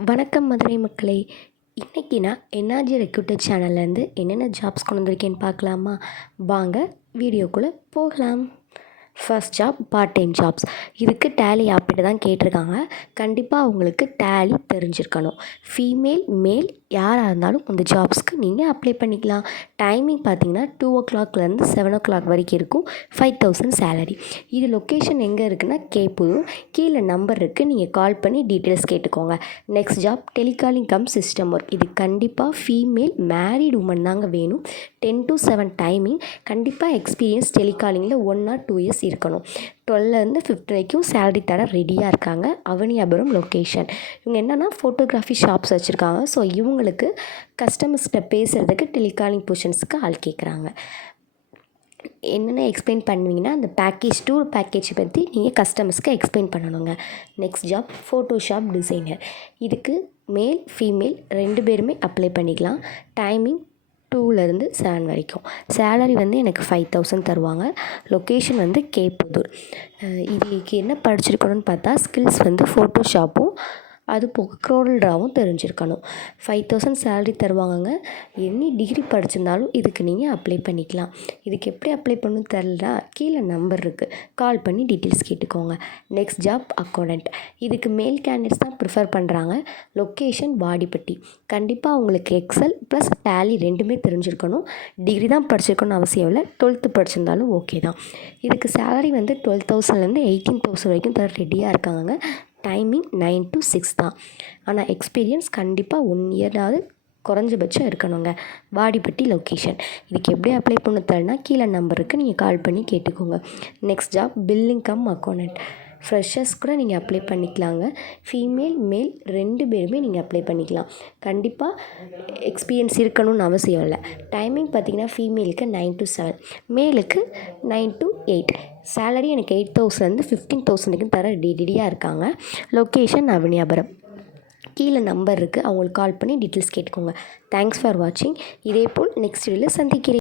வணக்கம் மதுரை மக்களே. இன்றைக்கி நான் என்ஆர்ஜி ரெக்ரூட்டர் சேனல்லேருந்து என்னென்ன ஜாப்ஸ் கொண்டு வந்திருக்கேன்னு பார்க்கலாமா? வாங்க வீடியோக்குள்ளே போகலாம். First job part time jobs இதுக்கு டேலி ஆப்பிட்டு தான் கேட்டிருக்காங்க. கண்டிப்பாக அவங்களுக்கு டேலி தெரிஞ்சிருக்கணும். ஃபீமேல் மேல் யாராக இருந்தாலும் அந்த ஜாப்ஸ்க்கு நீங்கள் அப்ளை பண்ணிக்கலாம். டைமிங் பார்த்தீங்கன்னா டூ ஓ கிளாக்லேருந்து செவன் ஓ கிளாக் வரைக்கும் இருக்கும். ஃபைவ் தௌசண்ட் சேலரி இது லொக்கேஷன் எங்கே இருக்குன்னா கேப்பூர் கீழே நம்பர் இருக்குது நீங்கள் கால் பண்ணி டீட்டெயில்ஸ் கேட்டுக்கோங்க. Next job telecalling cum system work இது கண்டிப்பாக ஃபீமேல் மேரிட் உமன் தாங்க வேணும். டென் டு செவன் டைமிங் கண்டிப்பாக எக்ஸ்பீரியன்ஸ் டெலிகாலிங்கில் ஒன் ஆர் டூ இயர்ஸ் இருக்கணும். டுவெல்லேருந்து ஃபிஃப்த் வரைக்கும் சேலரி தர ரெடியாக இருக்காங்க. அவனியாபுரம் லொக்கேஷன் இவங்க என்னென்னா ஃபோட்டோகிராஃபி ஷாப்ஸ் வச்சுருக்காங்க. ஸோ இவங்களுக்கு கஸ்டமர்ஸ்கிட்ட பேசுகிறதுக்கு டெலிகாலிங் பொசிஷன்ஸுக்கு ஆள் கேட்குறாங்க என்னென்ன எக்ஸ்பிளைன் பண்ணுவீங்கன்னா அந்த பேக்கேஜ் டூர் பேக்கேஜ் பற்றி நீங்கள் கஸ்டமர்ஸ்க்கு எக்ஸ்பிளைன் பண்ணணுங்க. நெக்ஸ்ட் ஜாப் ஃபோட்டோஷாப் டிசைனர் இதுக்கு மேல் ஃபீமேல் ரெண்டு பேருமே அப்ளை பண்ணிக்கலாம். டைமிங் டூலேருந்து செவன் வரைக்கும். சேலரி வந்து எனக்கு ஃபைவ் தௌசண்ட் தருவாங்க. லொக்கேஷன் வந்து கேப்புதூர் இதுக்கு என்ன படிச்சிருக்கணும்னு பார்த்தா ஸ்கில்ஸ் வந்து ஃபோட்டோஷாப்பும் அது போக க்ரோல்ட்ராவும் தெரிஞ்சிருக்கணும். ஃபைவ் தௌசண்ட் சேலரி தருவாங்கங்க. எனி டிகிரி படிச்சிருந்தாலும் இதுக்கு நீங்கள் அப்ளை பண்ணிக்கலாம். இதுக்கு எப்படி அப்ளை பண்ணணும்னு தெரிலனா கீழே நம்பர் இருக்குது கால் பண்ணி டீட்டெயில்ஸ் கேட்டுக்கோங்க. நெக்ஸ்ட் ஜாப் அக்கௌண்டண்ட் இதுக்கு மேல் கேண்டிடேட்ஸ் தான் ப்ரிஃபர் பண்ணுறாங்க லொக்கேஷன் வாடிப்பட்டி. கண்டிப்பாக அவங்களுக்கு எக்ஸல் ப்ளஸ் டேலி ரெண்டுமே தெரிஞ்சிருக்கணும். டிகிரி தான் படிச்சிருக்கணும்னு அவசியம் இல்லை. டுவெல்த்து படிச்சிருந்தாலும் ஓகே தான். இதுக்கு சேலரி வந்து டுவெல் தௌசண்ட்லேருந்து எயிட்டீன் தௌசண்ட் வரைக்கும் தர ரெடியாக இருக்காங்க டைமிங் நைன் டு சிக்ஸ் தான். ஆனால் எக்ஸ்பீரியன்ஸ் கண்டிப்பாக ஒன் இயராவது குறைஞ்சபட்சம் இருக்கணுங்க. வாடிப்பட்டி லொக்கேஷன் இதுக்கு எப்படி அப்ளை பண்ண தரனா கீழே நம்பருக்கு நீங்கள் கால் பண்ணி கேட்டுக்கோங்க. Next job billing cum accountant freshers கூட நீங்கள் அப்ளை பண்ணிக்கலாங்க. ஃபீமேல் மேல் ரெண்டு பேருமே நீங்கள் அப்ளை பண்ணிக்கலாம். கண்டிப்பாக எக்ஸ்பீரியன்ஸ் இருக்கணும்னு அவசியம் இல்லை. டைமிங் பார்த்தீங்கன்னா ஃபீமேலுக்கு நைன் டு செவன் மேலுக்கு நைன் டு எயிட் சேலரி எனக்கு எயிட் தௌசண்ட்லேருந்து ஃபிஃப்டீன் தௌசண்ட்க்கு தர டிடிடியாக இருக்காங்க. லொக்கேஷன் அவனியாபுரம் கீழே நம்பர் இருக்குது அவங்களுக்கு கால் பண்ணி டீட்டெயில்ஸ் கேட்டுக்கோங்க. தேங்க்ஸ் ஃபார் வாட்சிங் இதேபோல் நெக்ஸ்ட் வீடியோவில் சந்திக்கிறேன்.